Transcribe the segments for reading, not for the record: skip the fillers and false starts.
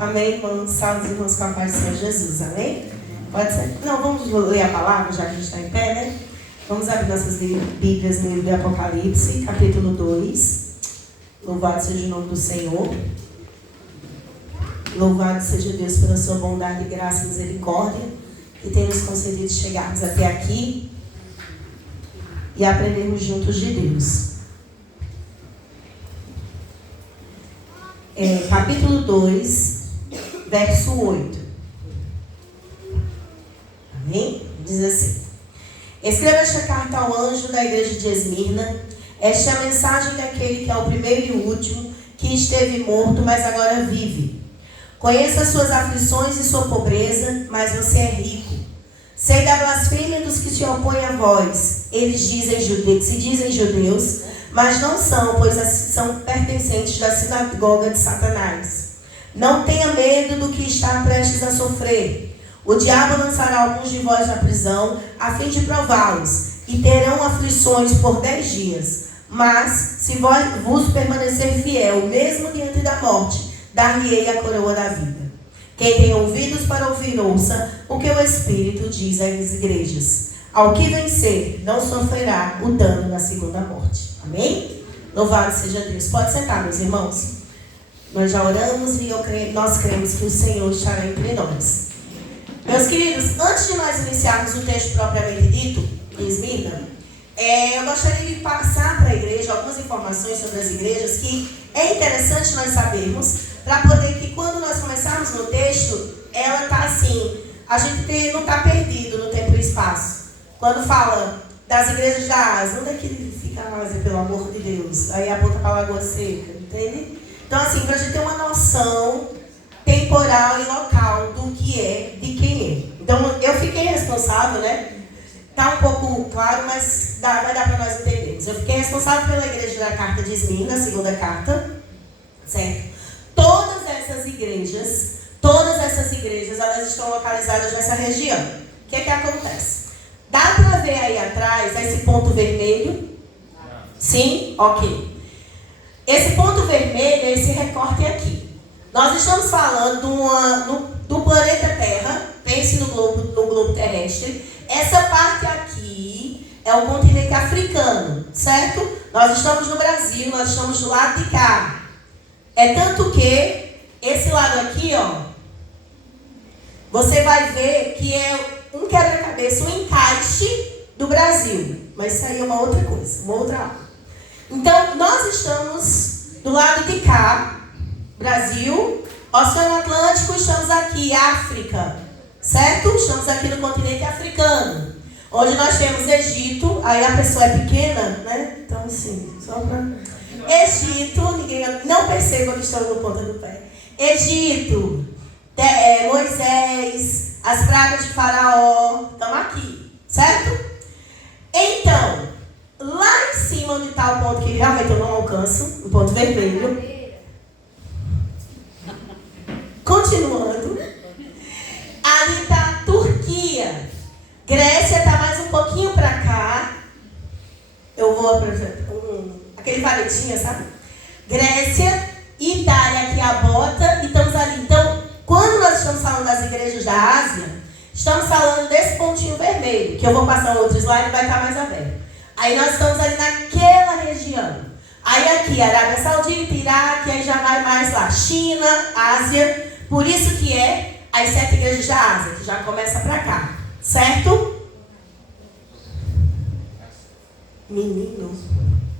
Amém, irmãos? Salve os irmãos com a paz do Senhor Jesus, amém? Pode ser? Não, vamos ler a palavra, já que a gente está em pé, né? Vamos abrir nossas Bíblias no livro de Apocalipse, capítulo 2. Louvado seja o nome do Senhor. Louvado seja Deus pela sua bondade, graça e misericórdia, que tem nos concedido chegarmos até aqui e aprendermos juntos de Deus. Capítulo 2, verso 8. Amém? Diz assim: escreva esta carta ao anjo da igreja de Esmirna. Esta é a mensagem daquele que é o primeiro e o último, que esteve morto, mas agora vive. Conheço as suas aflições e sua pobreza, mas você é rico. Sei da blasfêmia dos que se opõem a vós. Eles se dizem judeus, mas não são, pois são pertencentes da sinagoga de Satanás. Não tenha medo do que está prestes a sofrer. O diabo lançará alguns de vós na prisão, a fim de prová-los, e terão aflições por 10 dias. Mas, se vos permanecer fiel, mesmo diante da morte, dar-lhe-ei a coroa da vida. Quem tem ouvidos para ouvir, ouça o que o Espírito diz às igrejas. Ao que vencer, não sofrerá o dano da segunda morte. Amém? Louvado seja Deus. Pode sentar, meus irmãos. Nós já oramos e nós cremos que o Senhor estará entre nós. Meus queridos, antes de nós iniciarmos o texto propriamente dito, em Esmirna, eu gostaria de passar para a igreja algumas informações sobre as igrejas que é interessante nós sabermos, para poder que quando nós começarmos no texto, ela está assim, a gente não está perdido no tempo e espaço. Quando fala das igrejas da Ásia, onde é que fica a Ásia, pelo amor de Deus? Aí aponta para a Lagoa Seca, entende? Então assim, para a gente ter uma noção temporal e local do que é, de quem é. Então eu fiquei responsável, né? Está um pouco claro, mas vai dar para nós entendermos. Eu fiquei responsável pela igreja da carta de Esmirna, a segunda carta, certo? Todas essas igrejas, elas estão localizadas nessa região. O que é que acontece? Dá para ver aí atrás esse ponto vermelho? Sim? Ok. Esse ponto vermelho é esse recorte aqui. Nós estamos falando do planeta Terra. Pense no globo terrestre. Essa parte aqui é o continente africano, certo? Nós estamos no Brasil, nós estamos do lado de cá. É tanto que esse lado aqui, ó, você vai ver que é um quebra-cabeça, um encaixe do Brasil. Mas isso aí é uma outra coisa, uma outra aula. Então, nós estamos do lado de cá, Brasil, Oceano Atlântico, estamos aqui, África, certo? Estamos aqui no continente africano, onde nós temos Egito, aí a pessoa é pequena, né? Então, assim, só para... Egito, ninguém não perceba que estamos no ponta do pé. Egito, Moisés, as pragas de Faraó, estamos aqui, certo? Então, lá em cima onde está o ponto que realmente eu não alcanço, o ponto vermelho. Continuando, ali está a Turquia. Grécia está mais um pouquinho para cá. Eu vou apresentar aquele paletinha, sabe? Grécia, Itália, aqui a bota, e estamos ali. Então, quando nós estamos falando das igrejas da Ásia, estamos falando desse pontinho vermelho, que eu vou passar um outro slide e vai estar mais aberto. Aí nós estamos ali naquela região. Aí aqui, Arábia Saudita, Iraque, aí já vai mais lá, China, Ásia. Por isso que é as 7 igrejas da Ásia, que já começa pra cá, certo? Menino,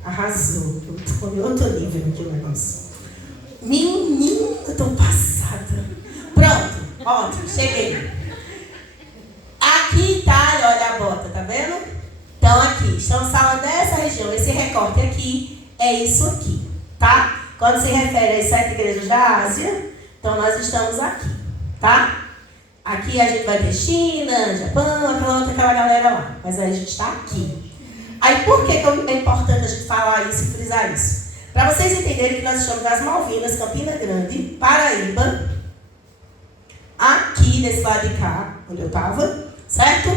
arrasou. Eu tô em outro nível aqui o negócio. Menino, eu tô passada. Pronto, ótimo, cheguei. Aqui, Itália, olha a bota, tá vendo? Então aqui, estamos falando dessa região. Esse recorte aqui é isso aqui, tá? Quando se refere às 7 igrejas da Ásia, então nós estamos aqui, tá? Aqui a gente vai ter China, Japão, aquela galera lá. Mas aí a gente está aqui. Aí por que é importante a gente falar isso e frisar isso? Para vocês entenderem que nós estamos nas Malvinas, Campina Grande, Paraíba, aqui desse lado de cá, onde eu estava, certo?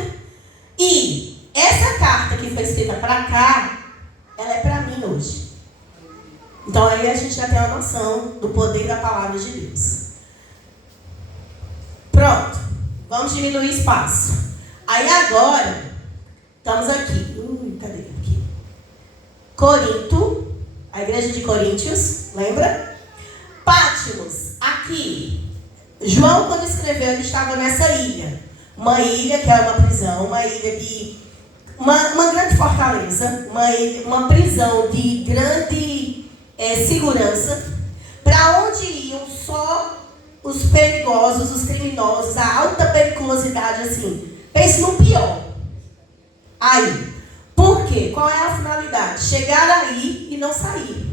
E essa carta que foi escrita para cá, ela é para mim hoje. Então aí a gente já tem uma noção do poder da palavra de Deus. Vamos diminuir espaço. Aí agora, estamos aqui. Cadê? Aqui. Corinto, a igreja de Coríntios, lembra? Pátimos, aqui. João, quando escreveu, ele estava nessa ilha. Uma ilha que é uma prisão, uma ilha de... Uma grande fortaleza, uma prisão de grande segurança, para onde iam só os perigosos, os criminosos, a alta periculosidade, assim. Pense no pior. Aí. Por quê? Qual é a finalidade? Chegar aí e não sair.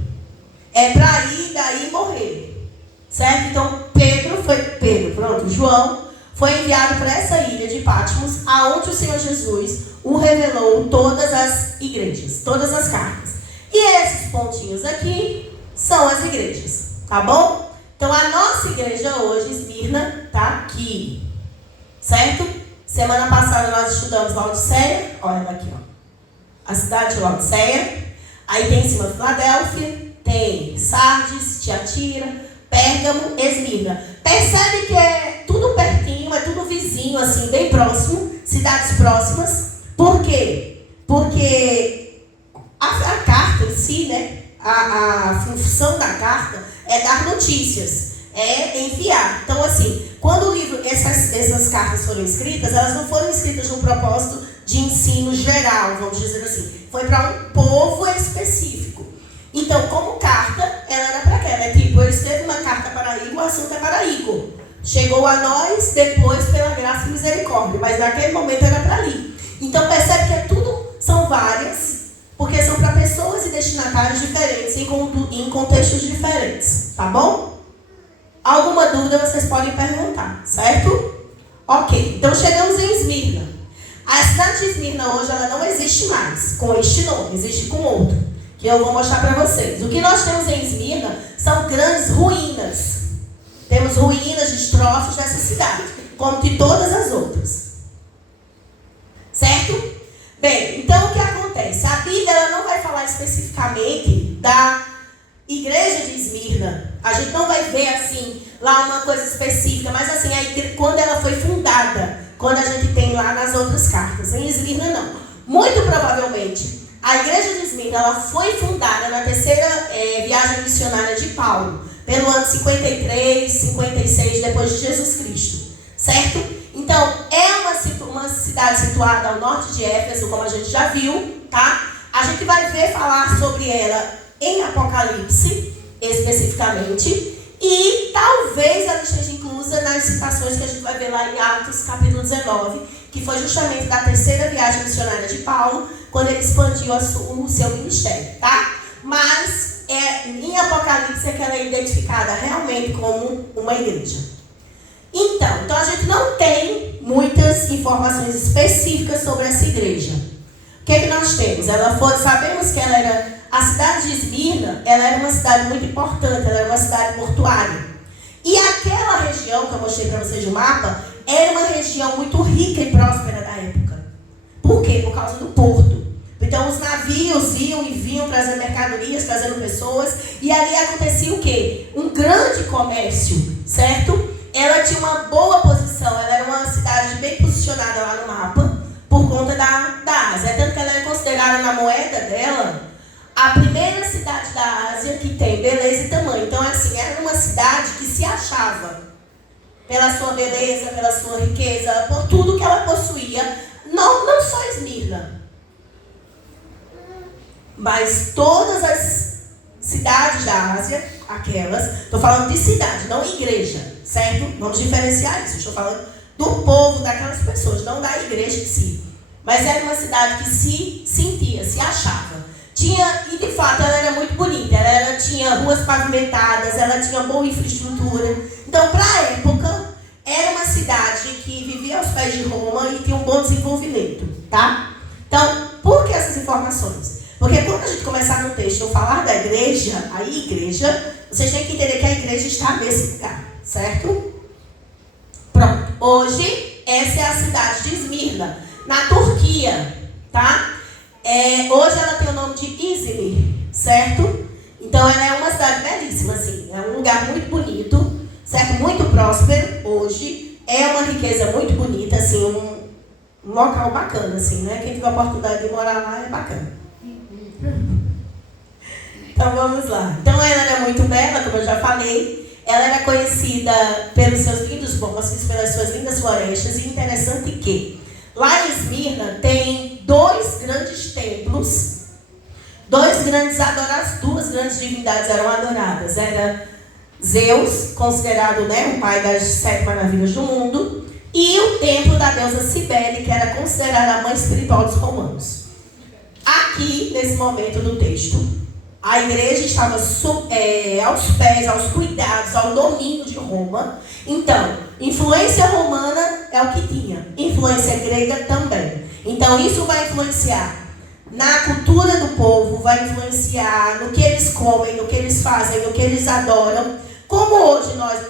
É para ir daí morrer. Certo? Então, João foi enviado para essa ilha de Pátimos, aonde o Senhor Jesus o revelou todas as igrejas, todas as cartas. E esses pontinhos aqui são as igrejas, tá bom? Então, a nossa igreja hoje, Esmirna, tá aqui, certo? Semana passada nós estudamos Laodiceia, olha ela aqui, ó. A cidade de Laodiceia. Aí tem em cima Filadélfia, tem Sardes, Tiatira, Pérgamo, Esmirna. Percebe que é tudo pertinho, é tudo vizinho, assim, bem próximo, cidades próximas. Por quê? Porque a carta em si, né, a função da carta é dar notícias, é enviar. Então, assim, quando o livro, essas cartas foram escritas, elas não foram escritas num propósito de ensino geral, vamos dizer assim. Foi para um povo específico. Então, como carta, ela era para quê? Né? Tipo, eu escrevo uma carta para Igor, o assunto é para Igor. Chegou a nós depois pela graça e misericórdia, mas naquele momento era para ali. Então, percebe que é tudo, são várias, porque são para pessoas e destinatários diferentes, em contextos diferentes, tá bom? Alguma dúvida vocês podem perguntar, certo? Ok, então chegamos em Esmirna. A cidade de Esmirna hoje ela não existe mais com este nome, existe com outro, que eu vou mostrar para vocês. O que nós temos em Esmirna são grandes ruínas. Temos ruínas, destroços dessa cidade, como de todas as outras. Certo? Bem, então o que acontece? A Bíblia ela não vai falar especificamente da igreja de Esmirna. A gente não vai ver assim, lá uma coisa específica, mas assim, quando ela foi fundada, quando a gente tem lá nas outras cartas. Em Esmirna não. Muito provavelmente, a igreja de Esmirna ela foi fundada na terceira viagem missionária de Paulo, pelo ano 53, 56 depois de Jesus Cristo. Certo? Então, é uma cidade situada ao norte de Éfeso, como a gente já viu, tá? A gente vai ver falar sobre ela em Apocalipse, especificamente, e talvez ela esteja inclusa nas citações que a gente vai ver lá em Atos, capítulo 19, que foi justamente da terceira viagem missionária de Paulo, quando ele expandiu o seu ministério, tá? Mas, em Apocalipse é que ela é identificada realmente como uma igreja. Então a gente não tem muitas informações específicas sobre essa igreja. O que é que nós temos? Sabemos que ela era, a cidade de Esmirna, ela era uma cidade muito importante, ela era uma cidade portuária. E aquela região que eu mostrei para vocês no mapa, era uma região muito rica e próspera da época. Por quê? Por causa do porto. Então os navios iam e vinham trazendo mercadorias, trazendo pessoas, e ali acontecia o quê? Um grande comércio, certo? Ela tinha uma boa posição, ela era uma cidade bem posicionada lá no mapa, por conta da Ásia. É tanto que ela é considerada na moeda dela a primeira cidade da Ásia que tem beleza e tamanho. Então, assim, era uma cidade que se achava pela sua beleza, pela sua riqueza, por tudo que ela possuía. Não só Esmirna, mas todas as cidades da Ásia, aquelas, estou falando de cidade, não igreja, certo? Vamos diferenciar isso, estou falando do povo, daquelas pessoas, não da igreja em si. Mas era uma cidade que se sentia, se achava. E de fato ela era muito bonita, ela tinha ruas pavimentadas, ela tinha boa infraestrutura. Então, para a época, era uma cidade que vivia aos pés de Roma e tinha um bom desenvolvimento, tá? Então, por que essas informações? Porque quando a gente começar no texto a falar da igreja, a igreja, vocês têm que entender que a igreja está nesse lugar, certo? Pronto. Hoje, essa é a cidade de Esmirna, na Turquia, tá? Hoje ela tem o nome de Izmir, certo? Então ela é uma cidade belíssima, assim. É um lugar muito bonito, certo? Muito próspero hoje. é uma riqueza muito bonita, assim, um local bacana, assim, né? Quem tiver a oportunidade de morar lá é bacana. Então vamos lá. Então ela era muito bela, como eu já falei. Ela era conhecida pelos seus lindos bosques, pelas suas lindas florestas. E interessante que lá em Esmirna tem dois grandes templos, duas grandes divindades eram adoradas. Era Zeus, considerado, né, o pai das 7 maravilhas do mundo, e o templo da deusa Cibele, que era considerada a mãe espiritual dos romanos. Aqui, nesse momento do texto, a igreja estava aos pés, aos cuidados, ao domínio de Roma. Então, influência romana é o que tinha, influência grega também. Então, isso vai influenciar na cultura do povo, vai influenciar no que eles comem, no que eles fazem, no que eles adoram. Como hoje nós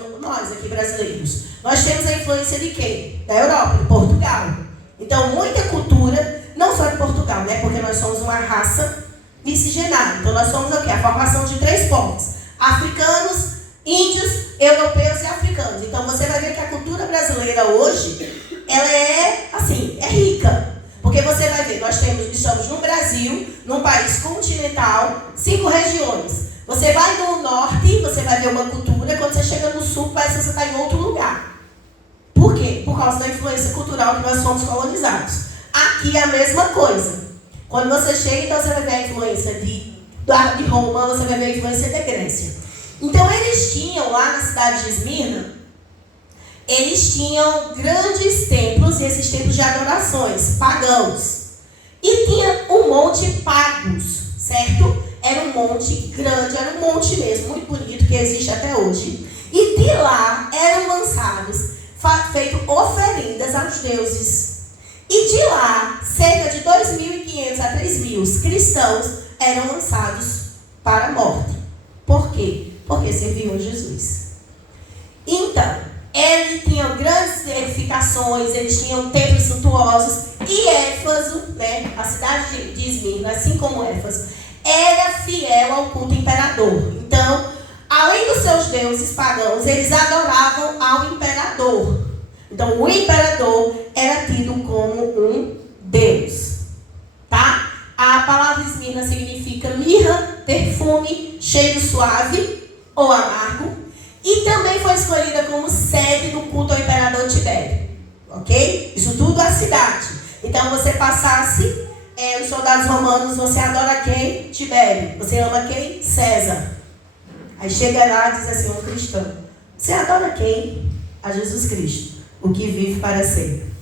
aqui brasileiros, nós temos a influência de quem? Da Europa, de Portugal. Então, muita cultura, não só de Portugal, né? Porque nós somos uma raça miscigenada. Então, nós somos o quê? A formação de 3 povos: africanos, índios, europeus e africanos. Então, você vai ver que a cultura brasileira hoje, ela é, assim, é rica. Porque você vai ver, nós estamos no Brasil, num país continental, 5 regiões. Você vai no norte, você vai ver uma cultura, quando você chega no sul, parece que você está em outro lugar. Por quê? Por causa da influência cultural que nós fomos colonizados. Aqui é a mesma coisa. Quando você chega, então você vai ver a influência de Roma, você vai ver a influência da Grécia. Então eles tinham, lá na cidade de Esmirna, eles tinham grandes templos, e esses templos de adorações, pagãos. E tinha um monte Pagos, certo? Era um monte grande, era um monte mesmo, muito bonito, que existe até hoje. E de lá eram lançados, feitas oferendas aos deuses. E de lá, cerca de 2.500 a 3.000 cristãos eram lançados para a morte. Por quê? Porque serviam Jesus. Então, eles tinham grandes edificações, eles tinham templos suntuosos, e Éfeso, né, a cidade de Esmirna, assim como Éfeso, era fiel ao culto imperador. Então, além dos seus deuses pagãos, eles adoravam ao imperador. Então, o imperador era tido como um deus. Tá? A palavra Esmirna significa mirra, perfume, cheiro suave ou amargo. E também foi escolhida como sede do culto ao imperador Tibério. Ok? Isso tudo é a cidade. Então, você passasse, os soldados romanos, você adora quem? Tibério. Você ama quem? César. Aí chega lá e diz assim, um cristão: você adora quem? A Jesus Cristo, o que vive para sempre.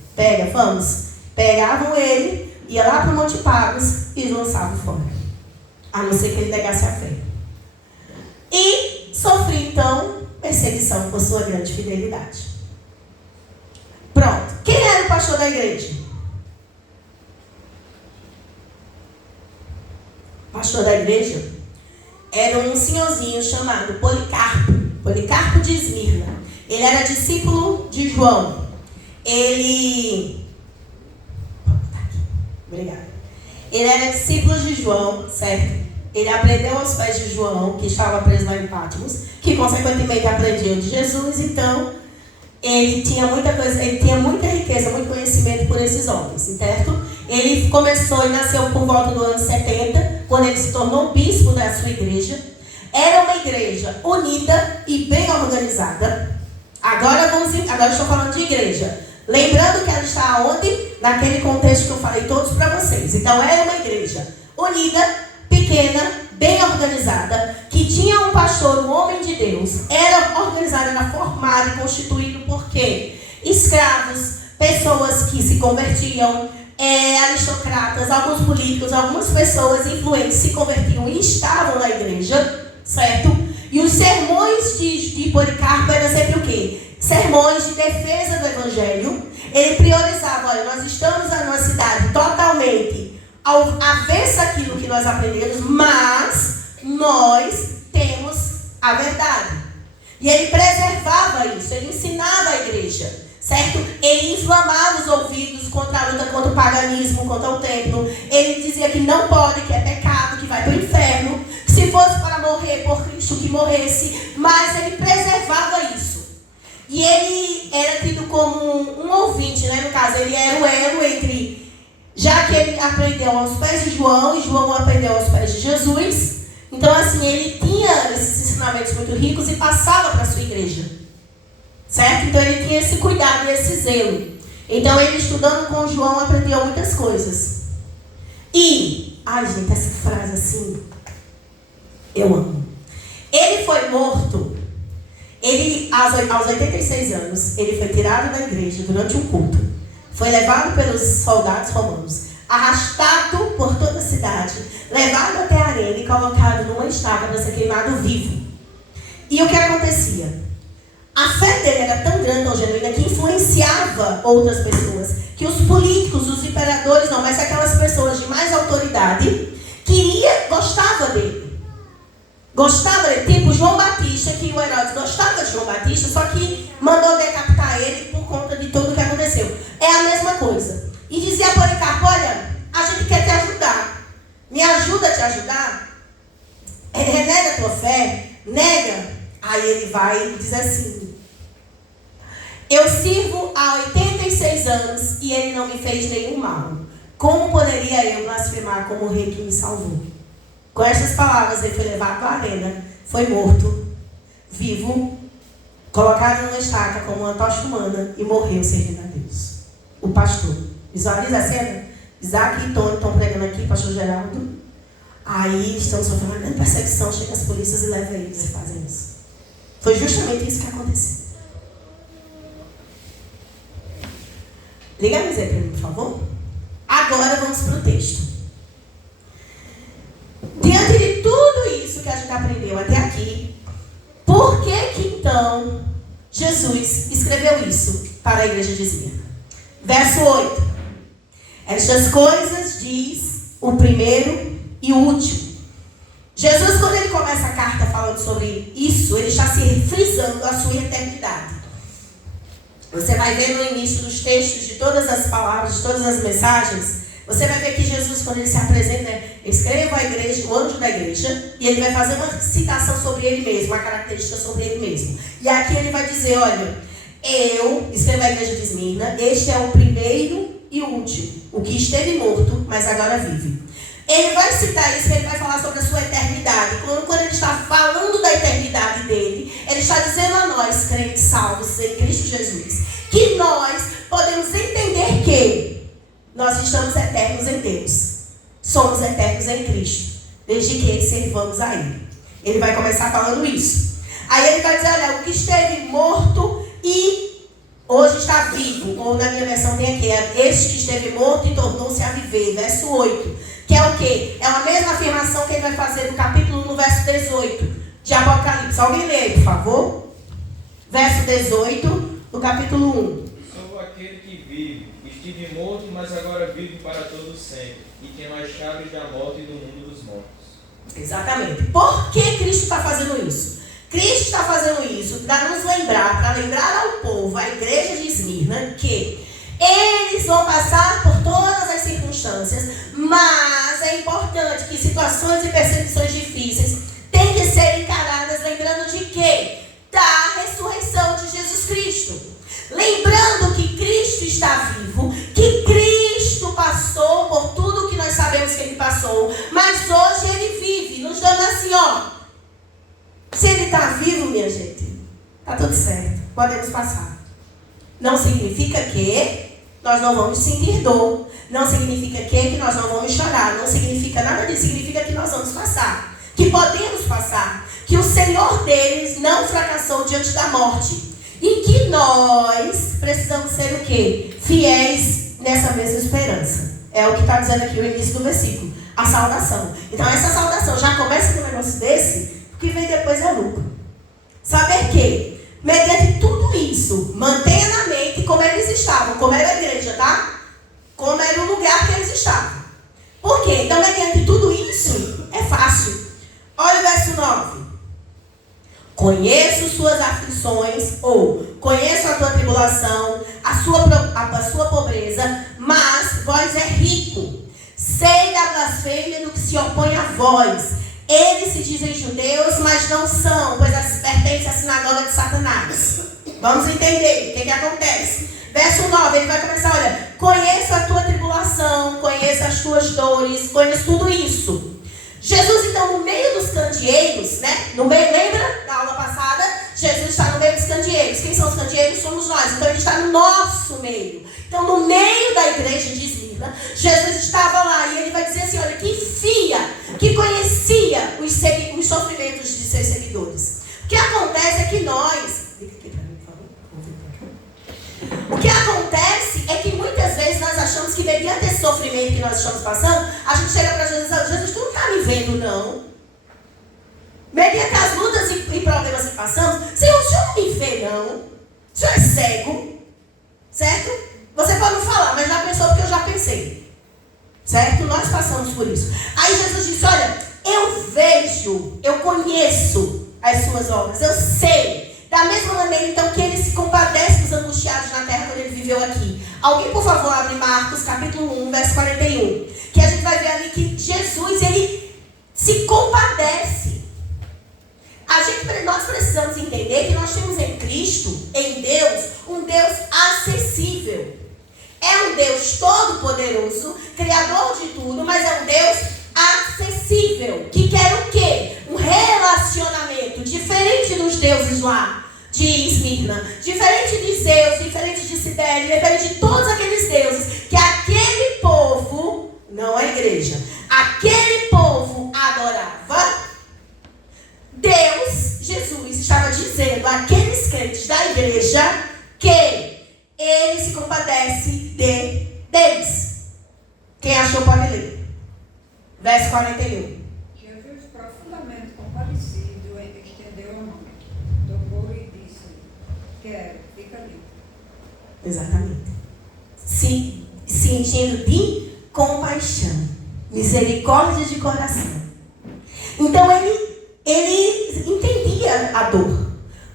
Vamos. Pegavam ele, ia lá para o Monte Pagos e lançavam fora. A não ser que ele negasse a fé. E sofria, então, perseguição por sua grande fidelidade. Pronto. Quem era o pastor da igreja? O pastor da igreja era um senhorzinho chamado Policarpo de Esmirna. Ele era discípulo de João. Ele era discípulo de João, certo? Ele aprendeu aos pés de João, que estava preso lá em Patmos, que consequentemente aprendia de Jesus. Então, ele tinha muita riqueza, muito conhecimento por esses homens, certo? Ele começou e nasceu por volta do ano 70, quando ele se tornou bispo da sua igreja. Era uma igreja unida e bem organizada. Agora estou falando de igreja. Lembrando que ela está onde? Naquele contexto que eu falei todos para vocês. Então, era uma igreja unida, pequena, bem organizada, que tinha um pastor, um homem de Deus. Era organizada, era formada e constituído por quê? Escravos, pessoas que se convertiam, aristocratas, alguns políticos, algumas pessoas influentes se convertiam e estavam na igreja, certo? E os sermões de Policarpo eram sempre o quê? Sermões de defesa do evangelho. Ele priorizava: olha, nós estamos numa cidade totalmente avessa aquilo que nós aprendemos, mas nós temos a verdade. E ele preservava isso, ele ensinava a igreja, certo? Ele inflamava os ouvidos contra a luta contra o paganismo, contra o templo. Ele dizia que não pode, que é pecado, que vai para o inferno, que se fosse para morrer por Cristo, que morresse. Mas ele preservava isso. E ele era tido como um ouvinte, né? No caso, ele era o elo entre... Já que ele aprendeu aos pés de João, e João aprendeu aos pés de Jesus. Então, assim, ele tinha esses ensinamentos muito ricos e passava para a sua igreja. Certo? Então, ele tinha esse cuidado e esse zelo. Então, ele estudando com João, aprendeu muitas coisas. E... Ai, gente, essa frase assim... Eu amo. Ele foi morto... Ele, aos 86 anos, ele foi tirado da igreja durante um culto. Foi levado pelos soldados romanos, arrastado por toda a cidade, levado até a arena e colocado numa estaca para ser queimado vivo. E o que acontecia? A fé dele era tão grande, tão genuína, que influenciava outras pessoas. Que os políticos, os imperadores, não, mas aquelas pessoas de mais autoridade, gostava dele. Gostava dele, tipo João Batista, que o Herodes gostava de João Batista, só que mandou decapitar ele por conta de tudo o que aconteceu. É a mesma coisa. E dizia a Policarpo, olha, a gente quer te ajudar. Me ajuda a te ajudar? Renega a tua fé? Nega. Aí ele vai e diz assim, eu sirvo há 86 anos e ele não me fez nenhum mal. Como poderia eu blasfemar como o rei que me salvou? Com estas palavras, ele foi levado à arena, foi morto, vivo, colocado numa estaca como uma tocha humana e morreu servindo a Deus. O pastor. Visualiza a cena? Isaac e Tony estão pregando aqui, pastor Geraldo. Aí estão sofrendo uma grande perseguição, chega as polícias e levam eles e fazem isso. Foi justamente isso que aconteceu. Liga a miséria para mim, por favor. Agora vamos para o texto. Diante de tudo isso que a gente aprendeu até aqui, por que então Jesus escreveu isso para a igreja de Esmirna? Verso 8. Estas coisas diz o primeiro e o último. Jesus, quando ele começa a carta falando sobre isso, ele está se frisando a sua eternidade. Você vai ver no início dos textos, de todas as palavras, de todas as mensagens, você vai ver que Jesus, quando ele se apresenta, escreva a igreja, o anjo da igreja, e ele vai fazer uma citação sobre ele mesmo, uma característica sobre ele mesmo. E aqui ele vai dizer, olha, eu escrevo a igreja de Esmirna, este é o primeiro e o último, o que esteve morto, mas agora vive. Ele vai citar isso, ele vai falar sobre a sua eternidade. Quando ele está falando da eternidade dele, ele está dizendo a nós, crentes salvos em Cristo Jesus, que nós podemos entender que nós estamos eternos em Deus. Somos eternos em Cristo, desde que servamos a Ele. Ele vai começar falando isso. Aí ele vai dizer, olha, o que esteve morto e hoje está vivo. Ou na minha versão tem aqui, este que esteve morto e tornou-se a viver. Verso 8. Que é o quê? É a mesma afirmação que ele vai fazer no capítulo, no verso 18 de Apocalipse. Alguém lê aí, por favor. Verso 18 do capítulo 1. Sou aquele que vive. Estive morto, mas agora vivo para todo sempre. E tenho as chaves da morte e do mundo dos mortos. Exatamente. Por que Cristo está fazendo isso? Cristo está fazendo isso para nos lembrar, para lembrar ao povo, à igreja de Esmirna, que eles vão passar por todas as circunstâncias, mas é importante que situações e perseguições difíceis têm que ser encaradas lembrando de quê? Da ressurreição de Jesus Cristo. Lembrando que Cristo está vivo, que Cristo passou por tudo que nós sabemos que Ele passou, mas hoje Ele vive, nos dando assim, ó. Se Ele está vivo, minha gente, está tudo certo, podemos passar. Não significa que nós não vamos sentir dor, não significa que nós não vamos chorar, não significa nada disso, significa que nós vamos passar, que podemos passar, que o Senhor deles não fracassou diante da morte. E que nós precisamos ser o quê? Fiéis nessa mesma esperança. É o que está dizendo aqui o início do versículo. A saudação. Então essa saudação já começa com um negócio desse, o que vem depois é lucro. Saber que, mediante tudo isso, mantenha na mente como eles estavam, como era a igreja, tá? Como era o lugar que eles estavam. Por quê? Então, mediante tudo isso, é fácil. Olha o verso 9. Conheço suas aflições, ou conheço a tua tribulação, a sua pobreza, mas vós é rico. Sei da blasfêmia do que se opõe a vós. Eles se dizem judeus, mas não são, pois pertencem à sinagoga de Satanás. Vamos entender o que acontece. Verso 9, ele vai começar, olha, conheço a tua tribulação, conheço as tuas dores, conheço tudo isso. Jesus, então, no meio dos candeeiros, né? No meio, lembra da aula passada? Jesus está no meio dos candeeiros. Quem são os candeeiros? Somos nós. Então, ele está no nosso meio. Então, no meio da igreja de Esmirna, Jesus estava lá e ele vai dizer assim, olha, que via, que conhecia os sofrimentos de seus seguidores. O que acontece é que nós... O que acontece é que muitas vezes nós achamos que mediante esse sofrimento que nós estamos passando, a gente chega para Jesus e diz, Jesus, tu não está me vendo, não. Mediante as lutas e problemas que passamos, Senhor, o Senhor não me vê, não. O Senhor é cego, certo? Você pode não falar, mas já pensou porque eu já pensei. Certo? Nós passamos por isso. Aí Jesus disse, olha, eu vejo, eu conheço as suas obras, eu sei. Da mesma maneira, então, que ele se compadece dos angustiados na terra quando ele viveu aqui. Alguém, por favor, abre Marcos, capítulo 1, verso 41. Que a gente vai ver ali que Jesus, ele se compadece. Nós precisamos entender que nós temos em Cristo, em Deus, um Deus acessível. É um Deus todo-poderoso, criador de tudo, mas é um Deus acessível. Que quer o quê? Um relacionamento diferente dos deuses lá de Esmirna, diferente de Zeus, diferente de Cibele, diferente de todos aqueles deuses que aquele povo, não a igreja, aquele povo adorava. Deus, Jesus, estava dizendo àqueles crentes da igreja que ele se compadece deles. Quem achou pode ler. Verso 41. Jesus, profundamente compadecido, estendeu a mão, tocou e disse, quero, fica ali. Exatamente. Se sentindo de compaixão, misericórdia de coração. Então ele entendia a dor.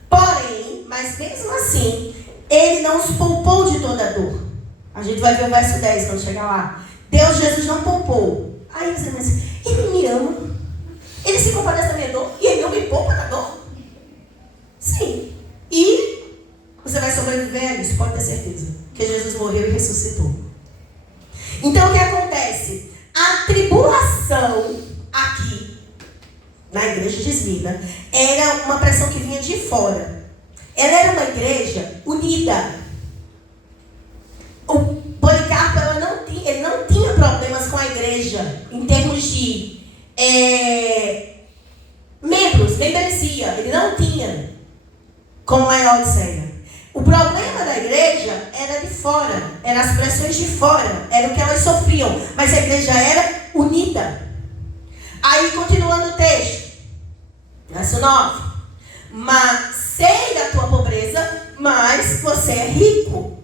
Porém, mas mesmo assim, ele não os poupou de toda a dor. A gente vai ver o verso 10 quando chegar lá. Jesus não poupou. Aí você pensa, ele me ama. Ele se compadece da minha dor e ele não me poupa da dor. Sim. E você vai sobreviver a isso, pode ter certeza. Que Jesus morreu e ressuscitou. Então o que acontece? A tribulação aqui, na igreja de Esmirna, era uma pressão que vinha de fora. Ela era uma igreja unida. O Policarpo ele não tinha problemas com a igreja em termos de membros, membresia. Ele não tinha, como a Laodiceia. O problema da igreja era de fora, eram as pressões de fora, era o que elas sofriam, mas a igreja era unida. Aí, continuando o texto, verso 9: mas sei da tua pobreza, mas você é rico.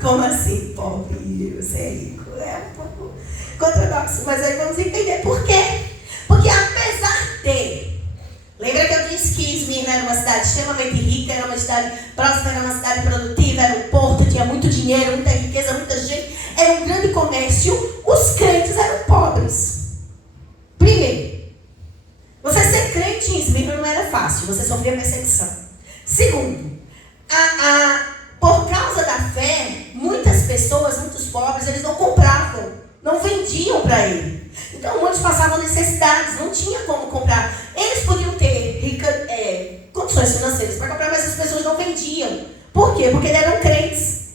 Como assim, pobre? Você é rico? É um pouco controverso, mas aí vamos entender por quê. Porque apesar de... Lembra que eu disse que Esmirna era uma cidade extremamente rica, era uma cidade próxima, era uma cidade produtiva, era um porto, tinha muito dinheiro, muita riqueza, muita gente, era um grande comércio. Os crentes eram pobres. Primeiro, você ser crente em Esmirna não era fácil, você sofria perseguição. Segundo, por causa da fé, muitas pessoas, muitos pobres, eles não compravam, não vendiam para ele. Então muitos passavam necessidades, não tinha como comprar. Eles podiam ter condições financeiras para comprar, mas as pessoas não vendiam. Por quê? Porque eles eram crentes.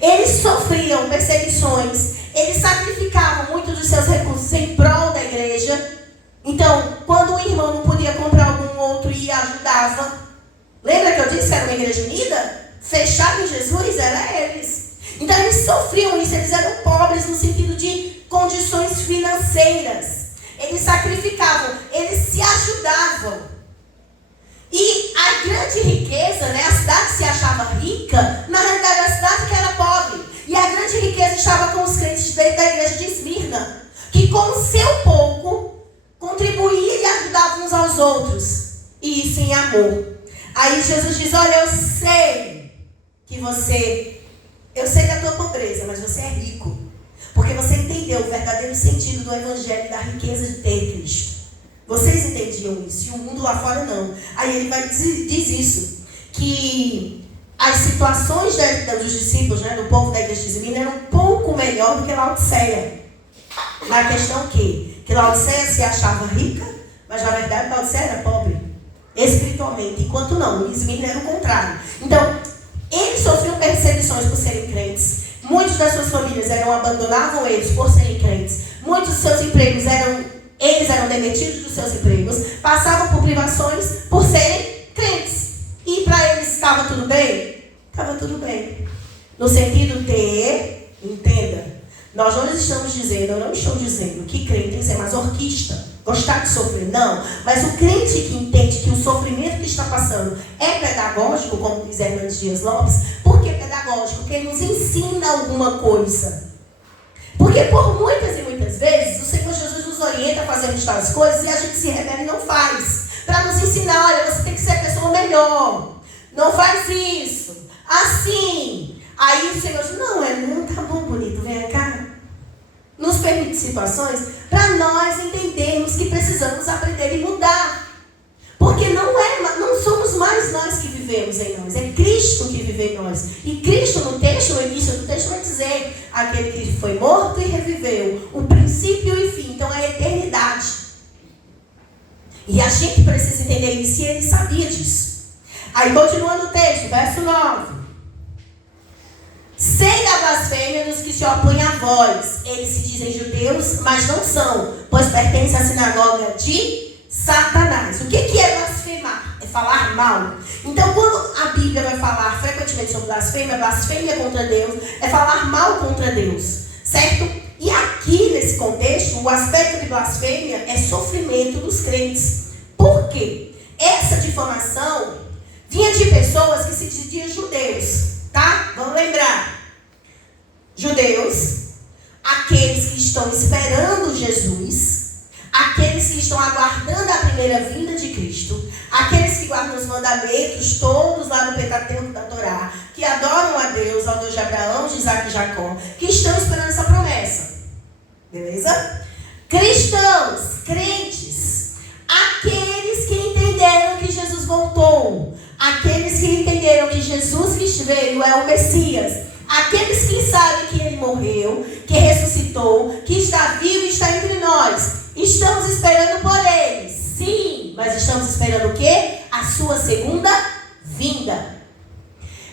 Eles sofriam perseguições, eles sacrificavam muitos dos seus recursos em prol da igreja. Então, quando um irmão não podia comprar, algum outro ia e ajudava. Lembra que eu disse que era uma igreja unida? Fechado em Jesus, era eles. Então eles sofriam isso, eles eram pobres no sentido de condições financeiras. Eles sacrificavam, eles se ajudavam. E a grande riqueza, a cidade se achava rica, na realidade a cidade que era pobre. E a grande riqueza estava com os crentes da igreja de Esmirna, que com o seu pouco contribuíam e ajudavam uns aos outros. E isso em amor. Aí Jesus diz, olha, eu sei da tua pobreza, mas você é rico. Porque você entendeu o verdadeiro sentido do evangelho e da riqueza de ter Cristo. Vocês entendiam isso, e o mundo lá fora não. Aí ele diz isso, que as situações dos discípulos, né, do povo da igreja de Esmirna, eram um pouco melhor do que Laodiceia. Na questão que Laodiceia se achava rica, mas na verdade Laodiceia era pobre, espiritualmente, enquanto não, Esmirna era o contrário. Então, eles sofriam perseguições por serem crentes. Muitos das suas famílias abandonavam eles por serem crentes. Muitos dos seus empregos eles eram demitidos dos seus empregos, passavam por privações por serem crentes. E para eles estava tudo bem? Estava tudo bem. No sentido de, entenda, nós não estamos dizendo, eu não estou dizendo que crente tem que ser masoquista, gostar de sofrer, não. Mas o crente que entende que o sofrimento que está passando é pedagógico, como diz Hernandes Dias Lopes. Por que pedagógico? Porque ele nos ensina alguma coisa. Porque por muitas e muitas vezes o Senhor Jesus nos orienta a fazermos tais coisas e a gente se rebela e não faz. Para nos ensinar, olha, você tem que ser a pessoa melhor. Não faz isso. Assim. Aí o Senhor diz, não, tá bom, bonito, vem cá. Nos permite situações para nós entendermos que precisamos aprender e mudar. Porque não somos mais nós que vivemos em nós, é Cristo que vive em nós. E Cristo no texto, no início do texto, vai dizer aquele que foi morto e reviveu, o princípio e o fim, então é a eternidade. E a gente precisa entender isso e ele sabia disso. Aí continuando o texto, verso 9. Sei da blasfêmia dos que se opõem a vós. Eles se dizem judeus, mas não são, pois pertencem à sinagoga de Satanás. O que é blasfemar? É falar mal. Então, quando a Bíblia vai falar frequentemente sobre blasfêmia contra Deus, é falar mal contra Deus, certo? E aqui, nesse contexto, o aspecto de blasfêmia é sofrimento dos crentes. Por quê? Essa difamação vinha de pessoas que se diziam judeus, tá? Vamos lembrar. Judeus, aqueles que estão esperando Jesus, aqueles que estão aguardando a primeira vinda de Cristo, aqueles que guardam os mandamentos todos lá no Pentateuco da Torá, que adoram a Deus, ao Deus de Abraão, de Isaac e Jacó, que estão esperando essa promessa. Beleza? Cristãos, crentes, aqueles que entenderam que Jesus voltou, aqueles que entenderam que Jesus que veio é o Messias, aqueles que sabem que ele morreu, que ressuscitou, que está vivo e está entre nós. Estamos esperando por ele, sim, mas estamos esperando o quê? A sua segunda vinda.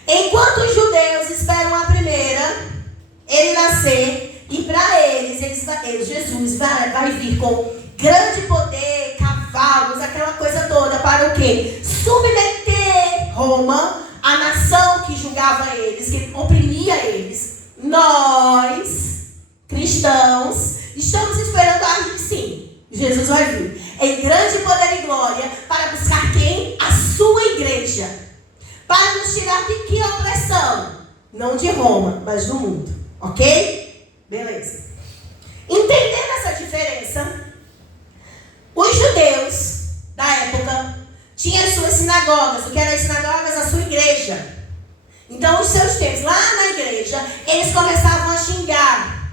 Enquanto os judeus esperam a primeira, ele nascer, e para eles, Jesus vai vir com grande poder, cavalos, aquela coisa toda, para o quê? Submeter Roma, a nação que julgava eles, que oprimia eles. Nós, cristãos, estamos esperando aí sim, Jesus vai vir em grande poder e glória para buscar quem? A sua igreja. Para nos tirar de que opressão? Não de Roma, mas do mundo. Ok? Beleza. Entendendo essa diferença, os judeus da época tinham as suas sinagogas. O que eram as sinagogas? A sua igreja. Então, os seus tempos lá na igreja, eles começavam a xingar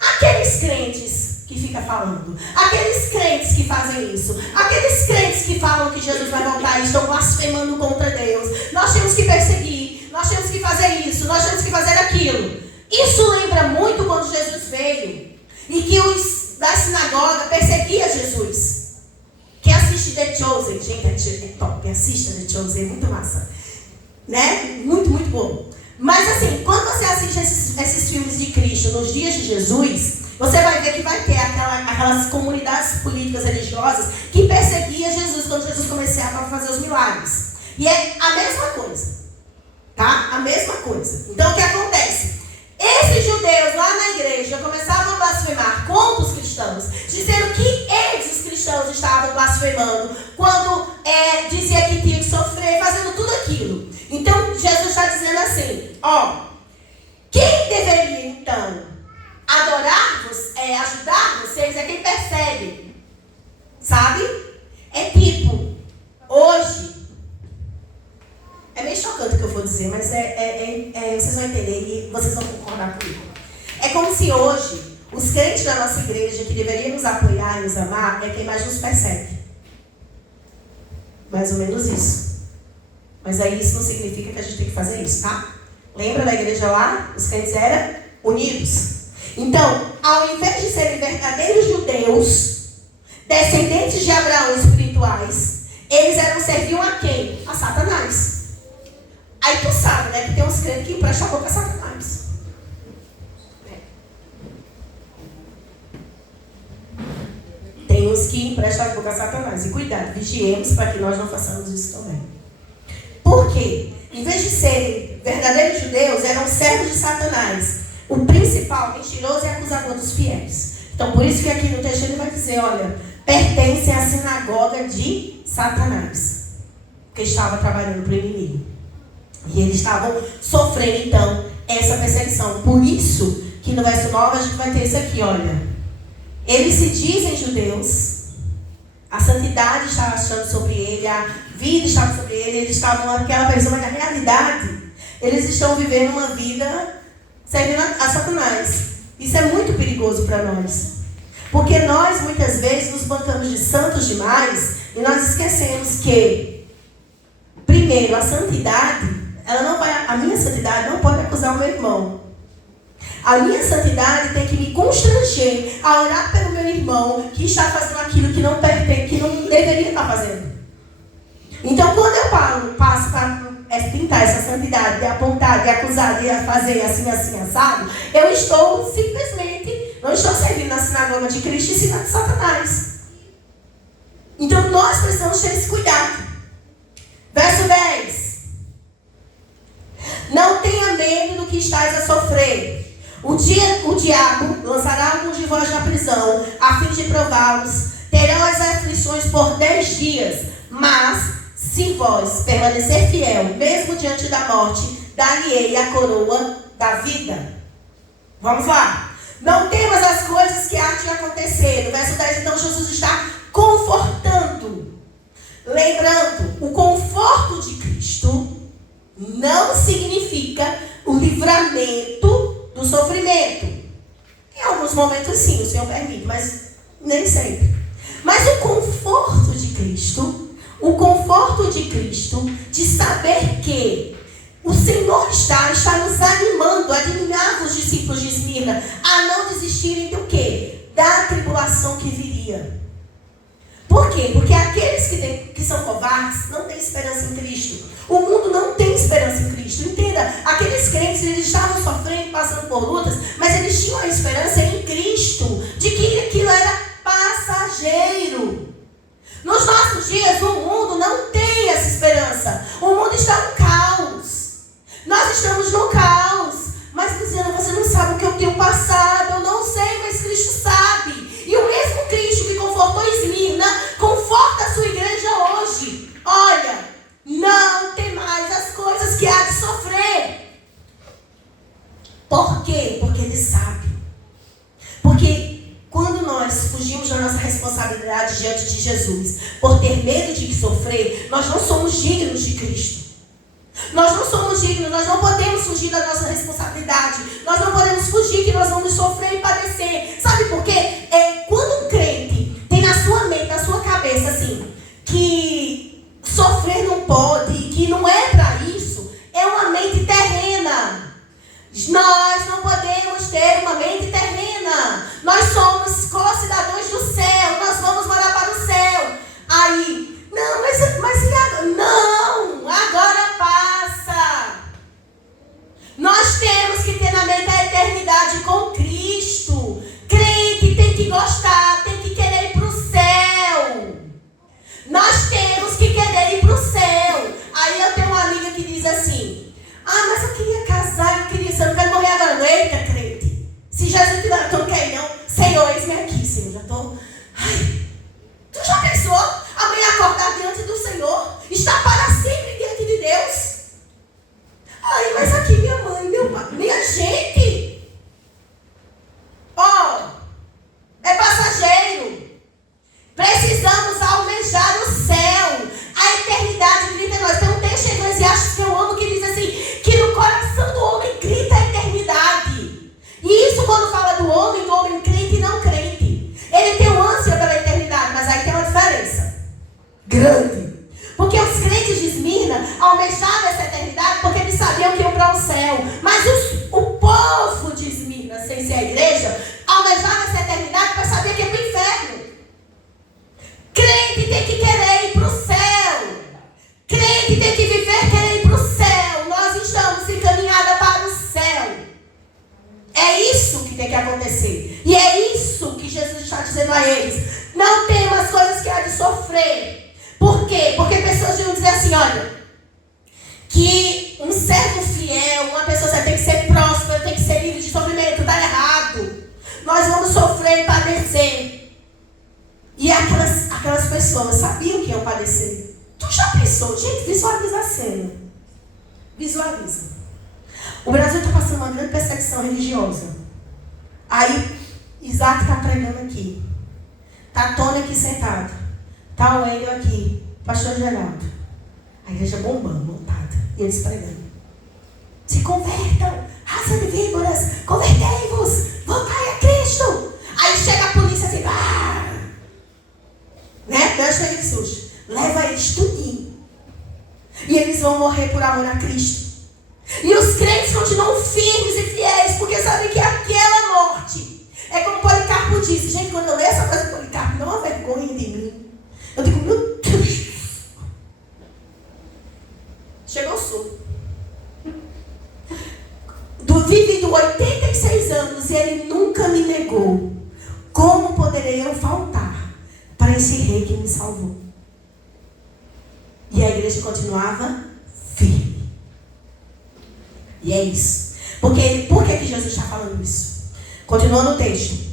aqueles crentes que ficam falando, aqueles crentes que fazem isso, aqueles crentes que falam que Jesus vai voltar e estão blasfemando contra Deus. Nós temos que perseguir, nós temos que fazer isso, nós temos que fazer aquilo. Isso lembra muito quando Jesus veio e que os da sinagoga perseguiam Jesus. Quem assiste The Chosen, gente, é top, assista The Chosen, é muito massa, né? Muito, muito bom. Mas assim, quando você assiste esses filmes de Cristo nos dias de Jesus, você vai ver que vai ter aquelas comunidades políticas religiosas que perseguiam Jesus quando Jesus começava a fazer os milagres. E é a mesma coisa, tá? A mesma coisa. Então o que acontece? Esses judeus lá na igreja começavam a blasfemar contra os cristãos, dizendo que eles, os cristãos, estavam blasfemando quando dizia que tinha que sofrer, fazendo tudo aquilo. Então Jesus está dizendo assim, quem deveria então ajudar vocês é quem persegue, sabe? É tipo, hoje, é meio chocante o que eu vou dizer, mas vocês vão entender e vocês vão concordar comigo. É como se hoje, os crentes da nossa igreja, que deveriam nos apoiar e nos amar, é quem mais nos persegue. Mais ou menos isso. Mas aí isso não significa que a gente tem que fazer isso, tá? Lembra da igreja lá? Os crentes eram unidos. Então, ao invés de serem verdadeiros judeus, descendentes de Abraão espirituais, eles serviam a quem? A Satanás. Aí tu sabe, né, que tem uns crentes que emprestam a boca a Satanás. Tem uns que emprestam a boca a Satanás. E cuidado, vigiemos para que nós não façamos isso também. Por quê? Em vez de serem verdadeiros judeus, eram servos de Satanás. O principal, mentiroso e acusador dos fiéis. Então, por isso que aqui no texto ele vai dizer, olha, pertencem à sinagoga de Satanás. Porque estava trabalhando para o inimigo. E eles estavam sofrendo, então, essa perseguição. Por isso que no verso 9 a gente vai ter isso aqui, olha. Eles se dizem judeus, a santidade estava achando sobre ele, a vida estava sobre ele, eles estavam naquela pessoa, mas na realidade, eles estão vivendo uma vida servindo a Satanás. Isso é muito perigoso para nós. Porque nós, muitas vezes, nos bancamos de santos demais e nós esquecemos que, primeiro, a santidade, a minha santidade não pode acusar o meu irmão. A minha santidade tem que me constranger a orar pelo meu irmão que está fazendo aquilo que não pertence, que não deveria estar fazendo. Então, quando eu passo para pintar essa santidade, de apontar, de acusar, de fazer assim, assado, eu estou simplesmente, não estou servindo na sinagoga de Cristo e sim na de Satanás. Então, nós precisamos ter esse cuidado. Verso 10. Não tenha medo do que estáis a sofrer. O diabo lançará alguns de vós na prisão, a fim de prová-los. Terão as aflições por 10 dias, mas, se vós permanecer fiel, mesmo diante da morte, dar-lhe-ei a coroa da vida. Vamos lá. Não temas as coisas que há de acontecer. No verso 10, então, Jesus está confortando. Lembrando, o conforto de Cristo não significa o livramento do sofrimento. Em alguns momentos sim, o Senhor permite, mas nem sempre. Mas o conforto de Cristo de saber que o Senhor está nos animando, a animar os discípulos de Esmirna a não desistirem do quê? Da tribulação que viria. Por quê? Porque aqueles que são covardes não têm esperança em Cristo. O mundo não tem esperança em Cristo. Entenda, aqueles crentes, eles estavam sofrendo, passando por lutas, mas eles tinham a esperança em Cristo, de que aquilo era passageiro. Nos nossos dias, o mundo não tem essa esperança. O mundo está no caos. Nós estamos no caos. Mas dizendo, você não sabe o que eu tenho passado. Eu não sei, mas Cristo sabe. E o mesmo Cristo que confortou Esmirna, conforta a sua igreja hoje. Olha, não tem mais as coisas que há de sofrer. Por quê? Porque Ele sabe. Porque quando nós fugimos da nossa responsabilidade diante de Jesus, por ter medo de sofrer, nós não somos dignos de Cristo. Nós não somos dignos, nós não podemos fugir da nossa responsabilidade. Nós não podemos fugir que nós vamos sofrer e padecer. Sabe por quê? Quando um crente tem na sua mente, na sua cabeça, assim, que sofrer não pode, que não é para isso, é uma mente terrena. Nós não podemos ter uma mente terrena. Nós somos co-cidadãos do céu. Nós vamos morar para o céu. Aí, não, mas e agora? Não, agora passa. Nós temos que ter na mente a eternidade com Cristo. Crente tem que gostar, tem que querer ir para o céu. Nós temos que querer ir para o céu. Aí eu tenho uma amiga que diz assim: mas eu queria casar, eu não quero morrer agora. Não, eita, crente. Se Jesus te dá, tu não quer ir, não. Senhor, eis-me aqui, Senhor. Já estou. Tu já pensou? Amanhã acordar diante do Senhor? Estar para sempre diante de Deus? Mas aqui minha mãe, meu pai, minha gente. É passageiro. Precisamos almejar o céu. A eternidade grita em nós. Tem um texto em Eclesiastes que eu amo que diz assim, que no coração do homem grita a eternidade. E isso quando fala do homem crente e não crente. Ele tem um vocês. Não tema as coisas que há de sofrer. Por quê? Porque pessoas iam dizer assim, olha, que um servo fiel, uma pessoa tem que ser próspera, tem que ser livre de sofrimento, está errado. Nós vamos sofrer e padecer. E aquelas pessoas sabiam que iam padecer. Tu já pensou? Gente, visualiza a cena. Visualiza. O Brasil está passando uma grande perseguição religiosa. Aí, Isaac está pregando aqui. Está a Tônia aqui sentada. Está o Hélio aqui. Pastor Geraldo. A igreja bombando, montada. E eles pregando. Se convertam. Raça de víboras. Convertei-vos. Voltai a Cristo. Aí chega a polícia assim. Né? Deus chega de susto. Leva eles tudinho. E eles vão morrer por amor a Cristo. E os crentes continuam firmes e fiéis, porque sabem que aquela morte é como Policarpo disse. Gente, quando eu leio essa coisa de Policarpo, dá uma vergonha de mim. Eu digo, meu Deus. Chegou o sul. Vivido 86 anos e ele nunca me negou. Como poderei eu faltar para esse rei que me salvou? E a igreja continuava firme. E é isso. Por que Jesus está falando isso? Continuando o texto.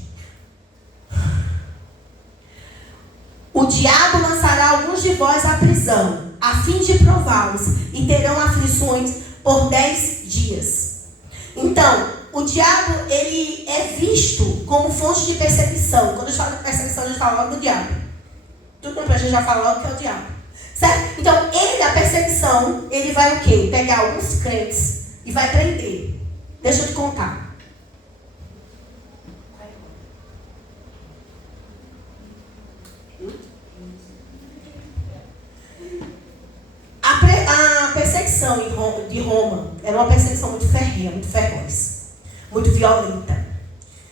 O diabo lançará alguns de vós à prisão, a fim de prová-los, e terão aflições por 10 dias. Então, o diabo, ele é visto como fonte de perseguição. Quando a gente fala de perseguição, a gente fala logo do diabo. Tudo bem, a gente já fala logo que é o diabo. Certo? Então, a perseguição, ele vai o quê? Pegar alguns crentes e vai prender. Deixa eu te contar. A perseguição de Roma era uma perseguição muito ferrenha, muito feroz, muito violenta.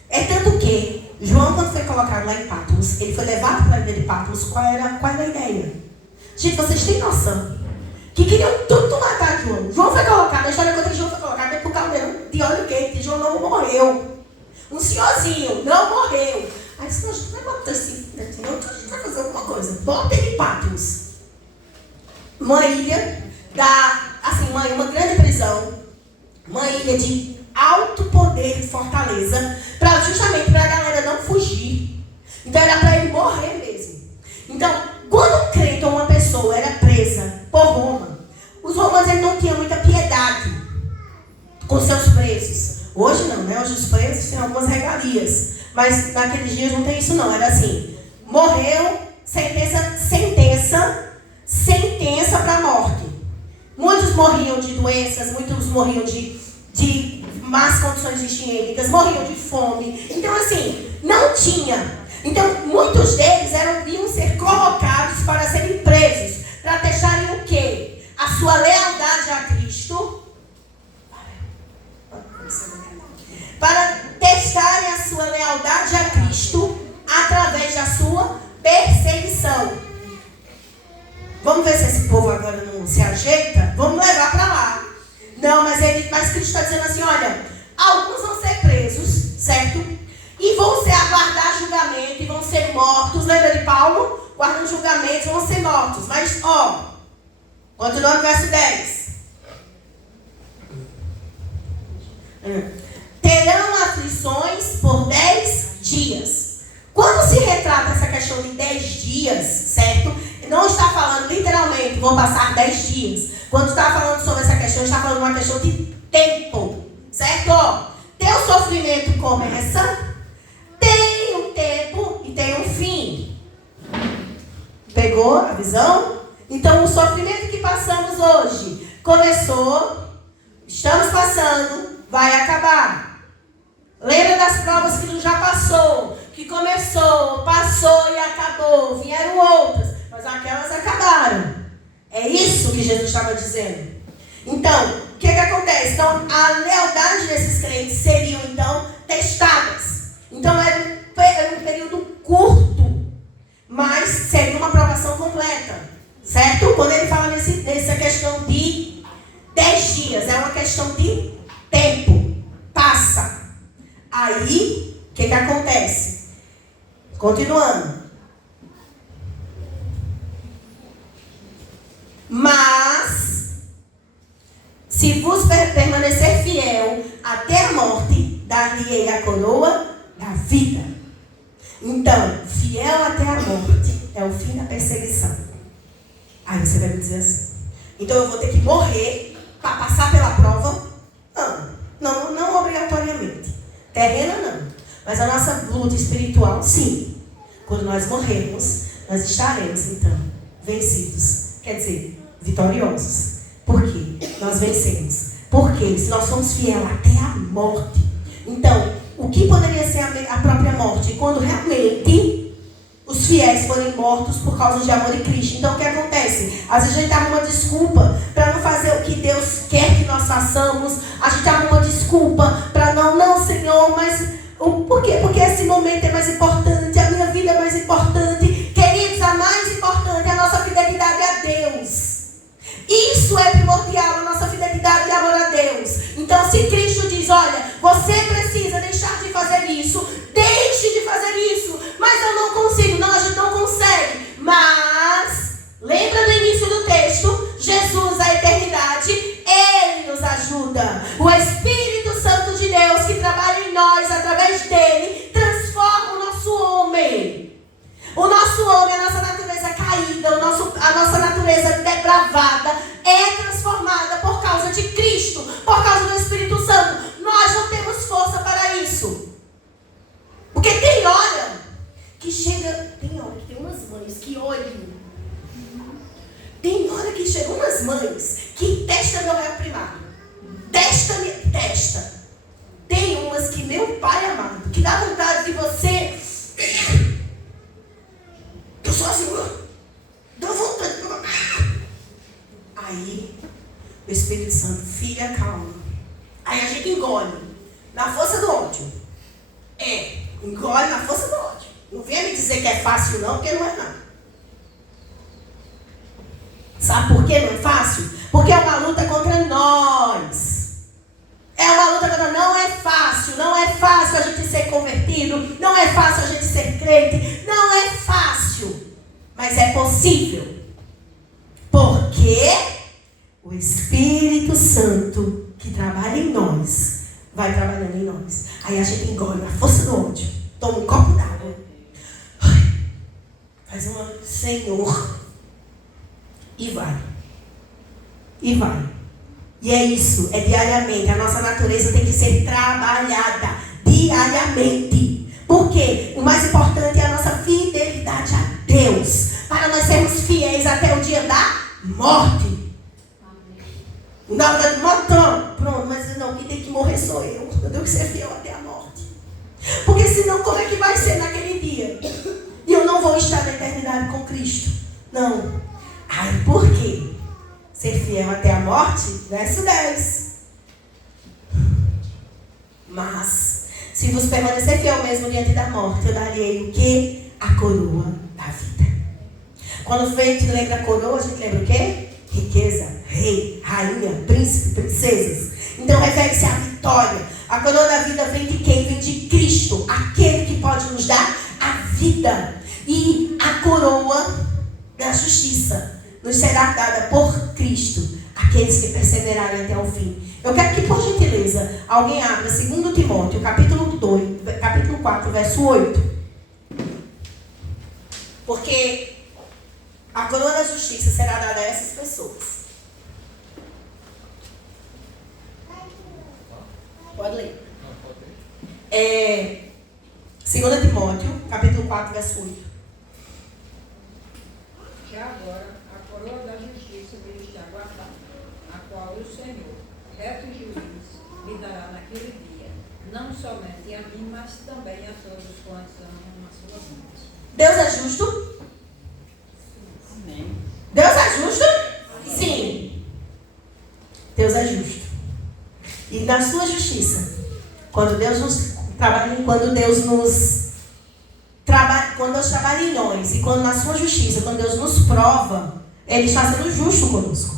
É tanto que João, quando foi colocado lá em Patmos, ele foi levado para a ilha de Patmos. Qual era a ideia? Gente, vocês têm noção que queriam tudo matar João. João foi colocado, a história conta que João foi colocado dentro do caldeirão de óleo quente. João não morreu. Um senhorzinho não morreu. Aí disse, a gente vai botar assim, a gente vai fazer alguma coisa. Bota ele em Patmos. Uma ilha uma grande prisão, uma ilha de alto poder e fortaleza, justamente para a galera não fugir. Então era para ele morrer mesmo. Então, quando um crente ou uma pessoa era presa por Roma, os romanos eles não tinham muita piedade com seus presos. Hoje não, né? Hoje os presos têm algumas regalias, mas naqueles dias não tem isso não. Era assim, morreu, sentença para a morte. Muitos morriam de doenças, muitos morriam de más condições higiênicas, morriam de fome. Então, assim, não tinha. Então, muitos deles iam ser colocados para serem presos, para testarem o quê? A sua lealdade a Cristo. Para testarem a sua lealdade a Cristo através da sua perseguição. Vamos ver se esse povo agora não se ajeita? Vamos levar para lá. Não, mas Cristo está dizendo assim, olha, alguns vão ser presos, certo? E vão aguardar julgamento e vão ser mortos. Lembra de Paulo? Guardando julgamentos, vão ser mortos. Mas, continuando no verso 10. Terão aflições por 10 dias. Quando se retrata essa questão de 10 dias, certo? Não está falando literalmente, vão passar 10 dias. Quando está falando sobre essa questão, está falando uma questão de tempo. Certo? Teu sofrimento começa, tem um tempo e tem um fim. Pegou a visão? Então, o sofrimento que passamos hoje começou, estamos passando, vai acabar. Lembra das provas que tu já passou, que começou, passou e acabou. Vieram outras, mas aquelas acabaram. É isso que Jesus estava dizendo. Então, o que acontece? Então, a lealdade desses crentes seriam, então, testadas. Então, era um período curto, mas seria uma aprovação completa. Certo? Quando ele fala nessa questão de 10 dias, é uma questão de tempo. Passa. Aí, o que acontece? Continuando. Mas, se vos permanecer fiel até a morte, dar-lhe-ei a coroa da vida. Então, fiel até a morte é o fim da perseguição. Aí você vai me dizer assim: então eu vou ter que morrer para passar pela prova? Não obrigatoriamente. Terrena não. Mas a nossa luta espiritual, sim. Quando nós morrermos, nós estaremos então vencidos. Quer dizer, vitoriosos. Por quê? Nós vencemos. Porque se nós somos fiéis até a morte. Então, o que poderia ser a própria morte? Quando realmente os fiéis forem mortos por causa de amor em Cristo. Então, o que acontece? Às vezes a gente arruma desculpa para não fazer o que Deus quer que nós façamos. A gente arruma desculpa para não, Senhor, mas por quê? Porque esse momento é mais importante, a minha vida é mais importante. Queridos, a mais importante é a nossa fidelidade a Deus. Isso é primordial, a nossa fidelidade e amor a Deus. Então, se Cristo diz, olha, você precisa deixar de fazer isso, deixe de fazer isso. Mas eu não consigo. Não, a gente não consegue. Mas, lembra do início do texto? Jesus, a eternidade, Ele nos ajuda. O Espírito Santo de Deus que trabalha em nós, através dele, transforma o nosso homem. O nosso homem, a nossa natureza caída, a nossa natureza depravada é transformada por causa de Cristo, por causa do Espírito Santo. Nós não temos força para isso. Porque tem hora que chega, tem umas mães que olham. Tem hora que chegam umas mães que testam meu réu primário. Testa. Tem umas que, meu pai amado, que dá vontade de você... Eu sou assim, dá vontade. Aí, o Espírito Santo, filha, calma. Aí a gente engole na força do ódio. Engole na força do ódio. Não venha me dizer que é fácil não, porque não é não. Sabe por que não é fácil? Porque é uma luta contra nós. É uma luta contra nós. Não é fácil a gente ser convertido. Não é fácil a gente ser crente. Não é fácil. Mas é possível. Porque o Espírito Santo que trabalha em nós vai trabalhando em nós. Aí a gente engole na força do ódio. Toma um copo d'água. Faz uma Senhor. E vai. E é isso, é diariamente. A nossa natureza tem que ser trabalhada diariamente. Porque o mais importante é a nossa fidelidade a Deus. Para nós sermos fiéis até o dia da morte. Não, pronto, mas não, quem tem que morrer sou eu. Eu tenho que ser fiel até a morte. Porque senão, como é que vai ser naquele dia? E eu não vou estar na eternidade com Cristo. Não. Ai, por quê? Ser fiel até a morte? Verso 10. Mas, se vos permanecer fiel mesmo diante da morte, eu darei o quê? A coroa da vida. Quando a gente lembra a coroa, a gente lembra o quê? Riqueza, rei, rainha, príncipe, princesas. Então refere-se à vitória. A coroa da vida vem de quem? Vem de Cristo, aquele que pode nos dar a vida. E a coroa da justiça nos será dada por Cristo, aqueles que perseverarem até o fim. Eu quero que, por gentileza, alguém abra 2 Timóteo, capítulo 4, verso 8. Porque a coroa da justiça será dada a essas pessoas. Pode ler. 2 Timóteo, capítulo 4, verso 8. Que agora a coroa da justiça lhe está guardada, a qual o Senhor, reto juiz, lhe dará naquele dia, não somente a mim, mas também a todos quantos amam as suas mãos. Deus é justo? Amém. Deus é justo? Sim. Deus é justo. E na sua justiça, quando Deus trabalha em nós, e quando na sua justiça, quando Deus nos prova, Ele está sendo justo conosco.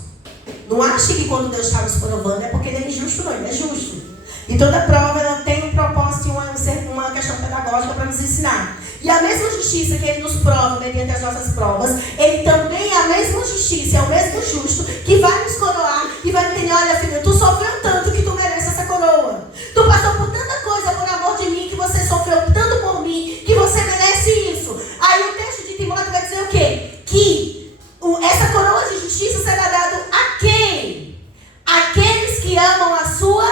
Não ache que quando Deus está nos provando é porque Ele é injusto, não. Ele é justo. E toda prova ela tem um propósito e uma questão pedagógica para nos ensinar. E a mesma justiça que Ele nos prova mediante as nossas provas, Ele também é a mesma mesma justiça, é o mesmo justo que vai nos coroar e vai entender, olha filho, tu sofreu tanto que tu merece essa coroa. Tu passou por tanta coisa por amor de mim, que você sofreu tanto por mim, que você merece isso. Aí o texto de Timóteo vai dizer o quê? Que essa coroa de justiça será dada a quem? Aqueles que amam a sua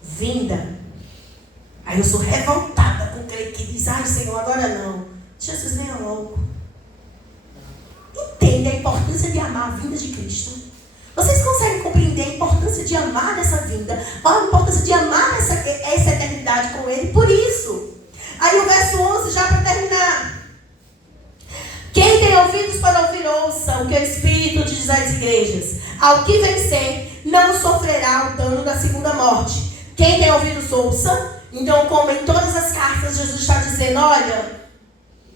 vinda. Aí eu sou revoltada com aquele que diz, ai Senhor, agora não. Jesus nem é louco. Entende a importância de amar a vinda de Cristo? Vocês conseguem compreender a importância de amar essa vinda? A importância de amar essa eternidade com Ele? Por isso. Aí o verso 11, já para terminar. Quem tem ouvidos para ouvir, ouça o que o Espírito diz às igrejas. Ao que vencer, não sofrerá o dano da segunda morte. Quem tem ouvidos, ouça. Então, como em todas as cartas, Jesus está dizendo, olha,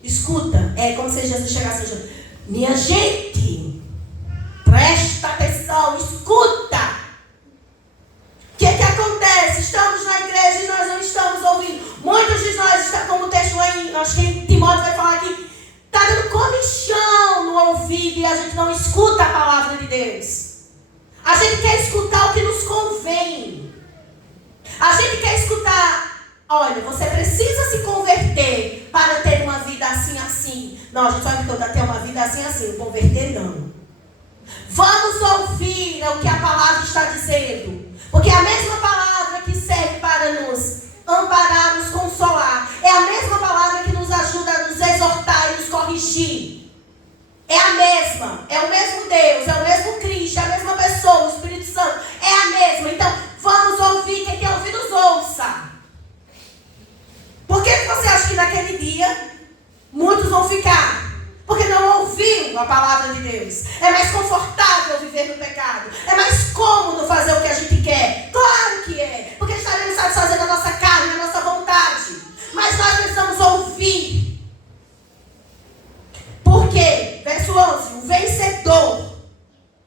escuta. É como se Jesus chegasse e dissesse, minha gente, presta atenção, escuta. O que acontece? Estamos na igreja e nós não estamos ouvindo. Muitos de nós, como o texto aí, acho que Timóteo vai falar aqui, está dando comichão no ouvido e a gente não escuta a palavra de Deus. A gente quer escutar o que nos convém. A gente quer escutar, olha, você precisa se converter para ter uma vida assim, assim. Não, a gente só vai ter uma vida assim, assim. Converter, não. Vamos ouvir o que a palavra está dizendo. Porque é a mesma palavra que serve para nos amparar, nos consolar. É a mesma palavra que nos ajuda a nos exortar e nos corrigir. É a mesma. É o mesmo Deus, é o mesmo Cristo, é a mesma pessoa, o Espírito Santo. É a mesma. Então, vamos ouvir. Quem tem ouvidos, ouça. Por que você acha que naquele dia muitos vão ficar? Porque não ouviu a palavra de Deus. É mais confortável viver no pecado. É mais cômodo fazer o que a gente quer. Claro que é. Porque estaremos satisfazendo a nossa carne, a nossa vontade. Mas nós precisamos ouvir. Por quê? Verso 11. O vencedor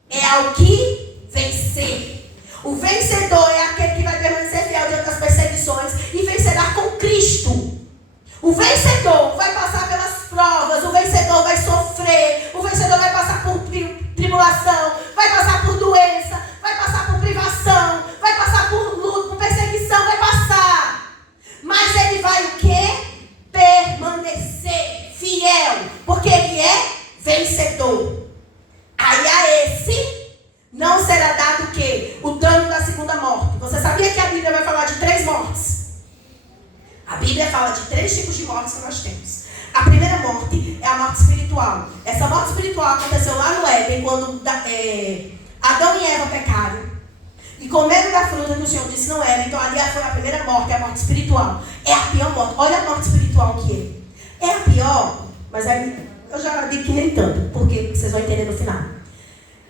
é ao que vencer. O vencedor é aquele que vai permanecer fiel diante das perseguições e vencerá com Cristo. O vencedor vai passar pelas provas, o vencedor vai sofrer, o vencedor vai passar por tribulação, vai passar por doença, vai passar por privação, vai passar por luta, por perseguição, vai passar. Mas ele vai o quê? Permanecer fiel, porque ele é vencedor. Aí a esse não será dado o quê? O dano da segunda morte. Você sabia que a Bíblia vai falar de 3 mortes? A Bíblia fala de 3 tipos de mortes que nós temos. A primeira morte é a morte espiritual. Essa morte espiritual aconteceu lá no Éden, quando Adão e Eva pecaram. E comeram da fruta que o Senhor disse não era. Então ali foi a primeira morte, é a morte espiritual. É a pior morte. Olha a morte espiritual que é. É a pior, mas aí eu já digo que nem tanto, porque vocês vão entender no final.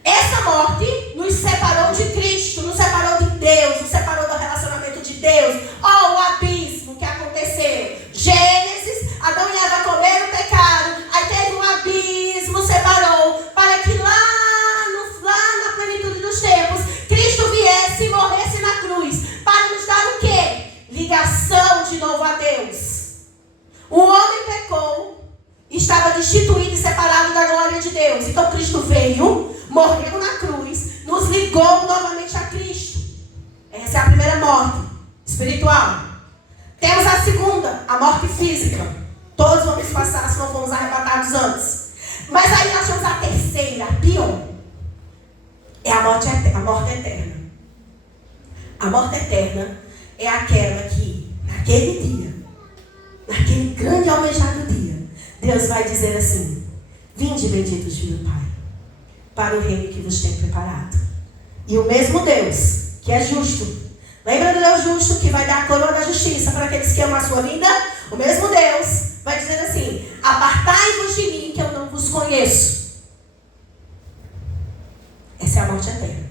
Essa morte nos separou de Cristo, nos separou de Deus, nos separou do relacionamento de Deus. Oh, o abismo que aconteceu. Gênesis, Adão e Eva comeram, pecaram, aí teve um abismo, separou, para que lá na plenitude dos tempos, Cristo viesse e morresse na cruz, para nos dar o quê? Ligação de novo a Deus. O homem pecou, estava destituído e separado da glória de Deus. Então Cristo veio, morreu na cruz, nos ligou novamente a Cristo. Essa é a primeira morte espiritual. Temos a segunda, a morte física. Todos vamos passar se não formos arrebatados antes. Mas aí nós temos a terceira, a pior. É a morte eterna. A morte eterna é aquela que, naquele dia, naquele grande e almejado dia, Deus vai dizer assim: vinde, benditos de meu Pai, para o reino que vos tem preparado. E o mesmo Deus, que é justo, lembra do Deus justo que vai dar a coroa da justiça para aqueles que amam a sua vida? O mesmo Deus vai dizer assim: apartai-vos de mim que eu não vos conheço. Essa é a morte eterna.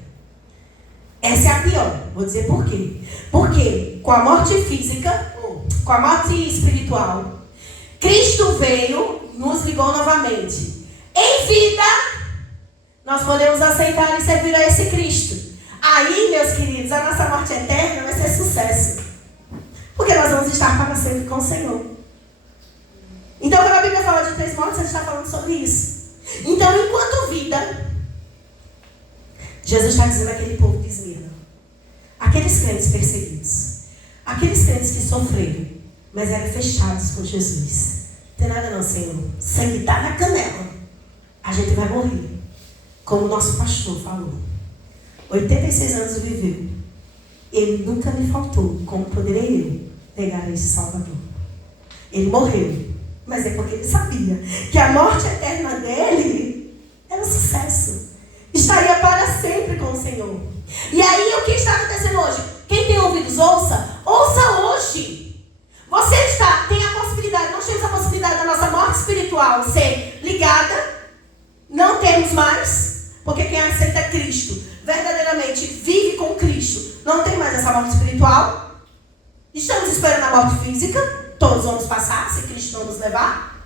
Essa é a pior. Vou dizer por quê. Porque com a morte física, com a morte espiritual, Cristo veio, nos ligou novamente. Em vida, nós podemos aceitar e servir a esse Cristo. Aí, meus queridos, a nossa morte eterna vai ser sucesso. Porque nós vamos estar para sempre com o Senhor. Então, quando a Bíblia fala de 3 mortes, a gente está falando sobre isso. Então, enquanto vida, Jesus está dizendo àquele povo de Esmirna, aqueles crentes perseguidos, aqueles crentes que sofreram, mas eram fechados com Jesus. Não tem nada não, Senhor. Sangue está na canela. A gente vai morrer. Como o nosso pastor falou. 86 anos viveu. Ele nunca me faltou. Como poderei eu negar esse Salvador? Ele morreu. Mas é porque ele sabia que a morte eterna dele era um sucesso. Estaria para sempre com o Senhor. E aí, o que está acontecendo hoje? Quem tem ouvidos, ouça. Ouça hoje. Você tem a possibilidade, nós temos a possibilidade da nossa morte espiritual ser ligada, não termos mais, porque quem aceita Cristo, verdadeiramente vive com Cristo, não tem mais essa morte espiritual. Estamos esperando a morte física, todos vamos passar, se Cristo não nos levar.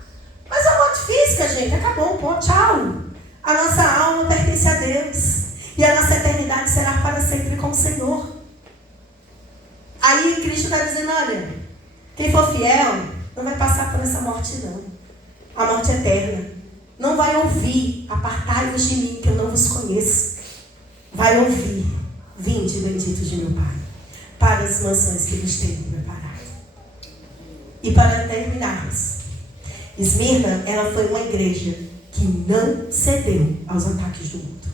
Mas a morte física, gente, acabou, pô, tchau. A nossa alma pertence a Deus. E a nossa eternidade será para sempre com o Senhor. Aí Cristo está dizendo, olha, quem for fiel não vai passar por essa morte não. A morte eterna. Não vai ouvir, apartai-vos de mim que eu não vos conheço. Vai ouvir, vinde bendito de meu Pai, para as mansões que vos tenho preparado. E para terminarmos, Esmirna, ela foi uma igreja que não cedeu aos ataques do mundo.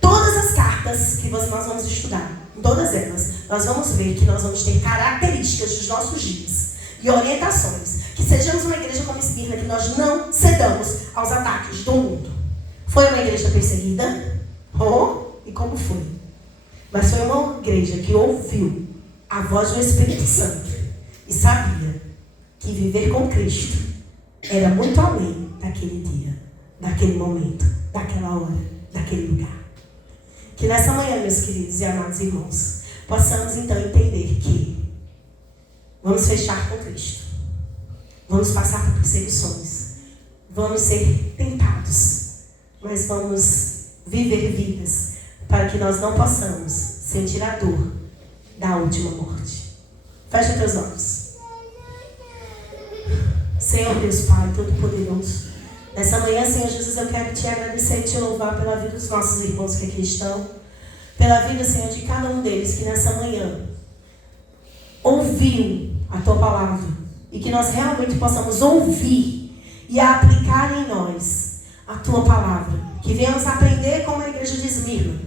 Todas as cartas que nós vamos estudar, em todas elas, nós vamos ver que nós vamos ter características dos nossos dias e orientações, que sejamos uma igreja como Esmirna, que nós não cedamos aos ataques do mundo. Foi uma igreja perseguida? E como foi? Mas foi uma igreja que ouviu a voz do Espírito Santo e sabia que viver com Cristo era muito além daquele dia, daquele momento, daquela hora, daquele lugar. Que nessa manhã, meus queridos e amados irmãos, possamos então entender que vamos fechar com Cristo. Vamos passar por perseguições. Vamos ser tentados. Mas vamos viver vidas para que nós não possamos sentir a dor da última morte. Fecha teus olhos. Senhor Deus Pai Todo-Poderoso, nessa manhã, Senhor Jesus, eu quero te agradecer e te louvar pela vida dos nossos irmãos que aqui estão, pela vida, Senhor, de cada um deles que nessa manhã ouviu a Tua palavra e que nós realmente possamos ouvir e aplicar em nós a Tua palavra, que venhamos aprender como a igreja de Esmirna,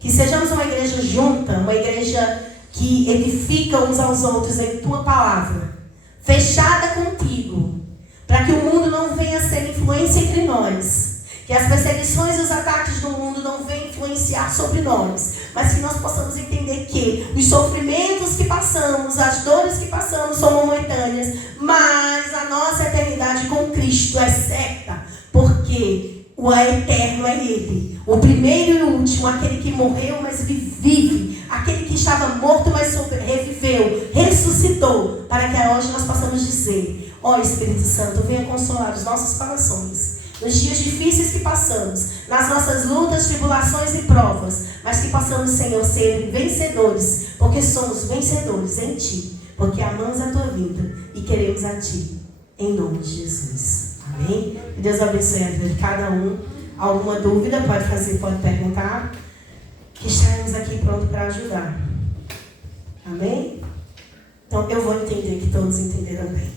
que sejamos uma igreja junta, uma igreja que edifica uns aos outros em Tua palavra, fechada contigo, para que o mundo não venha ser influência entre nós, que as perseguições e os ataques do mundo não venham influenciar sobre nós, mas que nós possamos entender que os sofrimentos que passamos, as dores que passamos são momentâneas, mas a nossa eternidade com Cristo é certa, porque o eterno é Ele, o primeiro e o último, aquele que morreu, mas vive, aquele que estava morto, mas reviveu, ressuscitou, para que hoje nós possamos dizer, ó Espírito Santo, venha consolar os nossos corações, nos dias difíceis que passamos, nas nossas lutas, tribulações e provas, mas que possamos, Senhor, ser vencedores, porque somos vencedores em Ti, porque amamos a Tua vida e queremos a Ti, em nome de Jesus. Amém? Que Deus abençoe a vida de cada um. Alguma dúvida, pode perguntar, que estaremos aqui prontos para ajudar. Amém? Então, eu vou entender que todos entenderam bem.